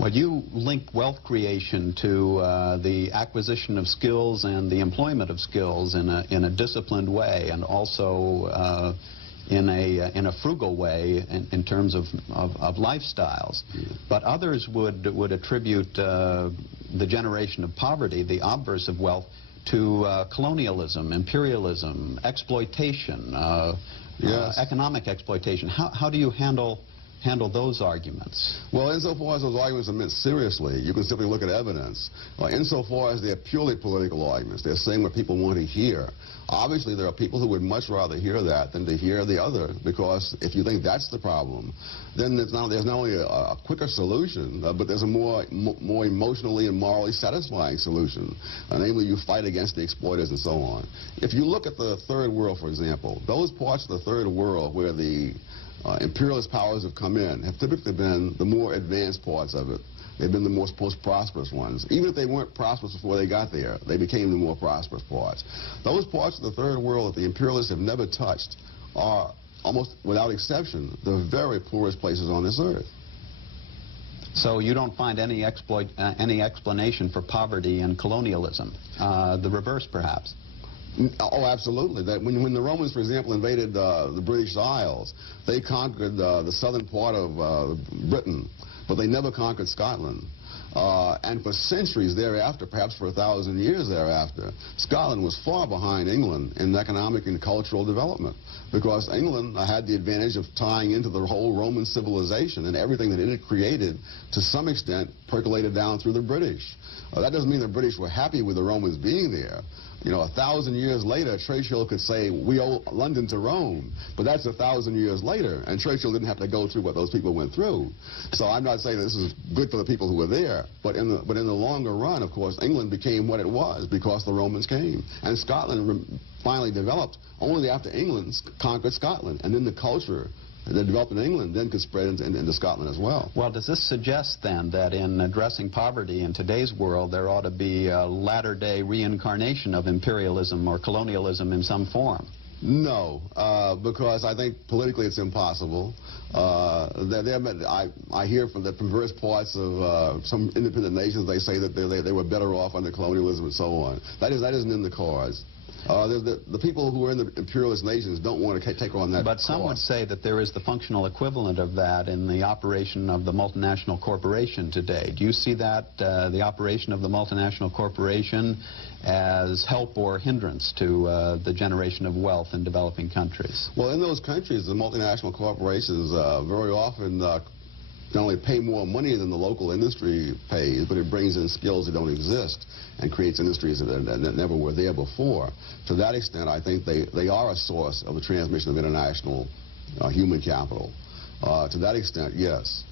Well, you link wealth creation to the acquisition of skills and the employment of skills in a disciplined way, and also in a frugal way in terms of lifestyles. But others would attribute the generation of poverty, the obverse of wealth, to colonialism, imperialism, exploitation, economic exploitation. How do you handle those arguments? Well, insofar as those arguments are meant seriously, you can simply look at evidence. Insofar as they're purely political arguments, they're saying what people want to hear. Obviously, there are people who would much rather hear that than to hear the other, because if you think that's the problem, then there's not only a quicker solution, but there's a more emotionally and morally satisfying solution. Namely, you fight against the exploiters and so on. If you look at the Third World, for example, those parts of the Third World where the imperialist powers have come in have typically been the more advanced parts of it. They've been the most prosperous ones. Even if they weren't prosperous before they got there, they became the more prosperous parts. Those parts of the Third World that the imperialists have never touched are, almost without exception, the very poorest places on this earth. So you don't find any explanation for poverty and colonialism? The reverse, perhaps? Oh, absolutely. That when the Romans, for example, invaded the British Isles, they conquered the southern part of Britain, but they never conquered Scotland. And for centuries thereafter, perhaps for 1,000 years thereafter, Scotland was far behind England in economic and cultural development, because England had the advantage of tying into the whole Roman civilization, and everything that it had created, to some extent, percolated down through the British. That doesn't mean the British were happy with the Romans being there. You know, 1,000 years later, Churchill could say, we owe London to Rome, but that's 1,000 years later, and Churchill didn't have to go through what those people went through. So I'm not saying that this is good for the people who were there, but in the longer run, of course, England became what it was because the Romans came. And Scotland finally developed only after England conquered Scotland, and then the culture that developed in England then could spread into Scotland as well. Well, does this suggest then that in addressing poverty in today's world there ought to be a latter-day reincarnation of imperialism or colonialism in some form? No, because I think politically it's impossible. I hear from various parts of some independent nations, they say that they were better off under colonialism and so on. That isn't in the cards. The people who are in the imperialist nations don't want to take on that But some would say that there is the functional equivalent of that in the operation of the multinational corporation today. Do you see that, the operation of the multinational corporation, as help or hindrance to the generation of wealth in developing countries? Well, in those countries, the multinational corporations very often not only pay more money than the local industry pays, but it brings in skills that don't exist and creates industries that never were there before. To that extent, I think they are a source of the transmission of international human capital. To that extent, yes.